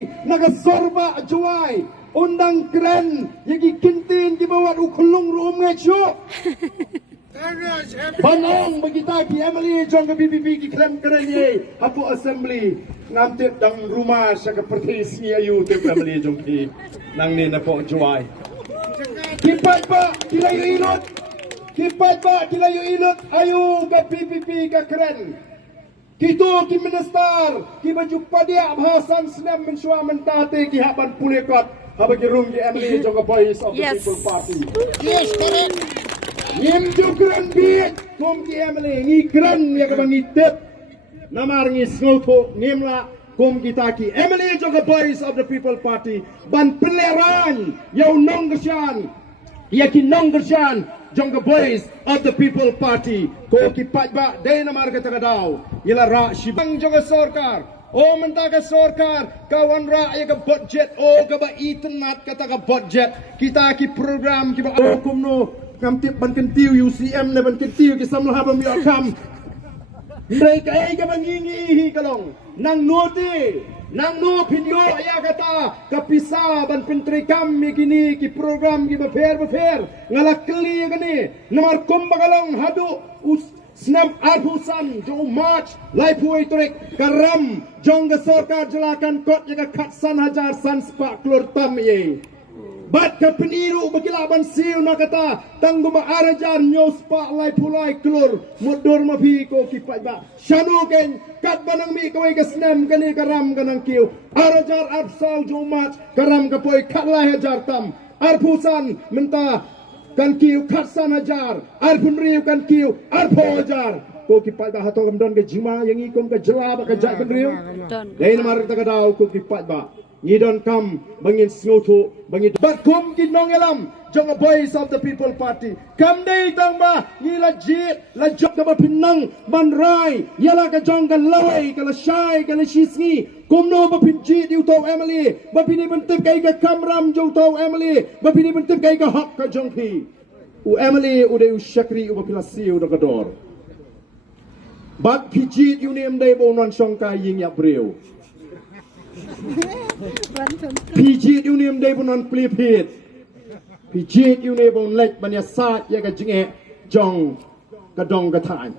nagasorba juai undang keren yagi kintin di bawah ukulung rum ngacu banong begita ki Emily jong ke BBB ki keren keren ye apu assembly ngamtip dang rumah saka pertisi ayu te Emily jong ki nang ni na po juai kipat ba kilayu ilot kipat ba kilayu ilot ayu ke BBB ka keren Kito ki minister ki baju padia bahasan senam mensua mentate ki haban pulekot habagi rum ki Emily jong voice of the people party. Yes, correct. Nim jukran biet kum ki Emily ngi kran ya ka bangitep namar ngi sngoto nimla kum kita ki Emily jong voice of the people party ban peleran yau nonggeshan ya ki nonggeshan jong voice of the people party ko ki pajba de namar ka tagadao ila ra shibang jong sarkar o mentaga sarkar kawan ra ya ka budget o ka ba internet ka taga budget kita ki program ki ba kumno kamtip ban kentiu UCM ne ban kentiu ki samlah ba mi akam mereka ay ka bangingi kalong nang noti nang no pinyo ya kata kapisa ban pentri kami kini ki program ki befer ngalakli gani nomor kumbagalong hadu snap arhusan jo march laipui trek karam jong sarkar jelakan kot jaga katsan hajar san spa klur tam ye bat ka peniru bagilaban siu na kata tanggo ma arajar nyos pa lai pulai klur mudur mapi ko kipai ba shanu ken kat banang mi kawai ka snam kani karam kanang kiu arajar absal jo march karam ka poi khatlai hajar tam arpusan menta kan kiu katsan hajar arpun riu kan kiu arpo hajar ko kipai ba hatong don ke jima yang ikom ka jela ba ka jai kan riu dai namar ta ka daw ko kipai ba ngidon kam bangin snoto bangin batkum kinong elam jong a voice of the people party kam dei tang ba ni la jit la jok ka ba pinang ban rai yala ka jong ka lawai ka la shai ka la shisngi kumno ba pinji diu to Emily ba pini bentuk kai ka kamram jo to Emily ba pini bentuk kai ka hak ka jong ki u Emily u dei u shakri u ba pilasi u da kador bat piji u nem dei bo non song ka ying ya breu PG unium day bunon plipit PG unium bon lek banya sat ya ka jinge jong ka dong ka time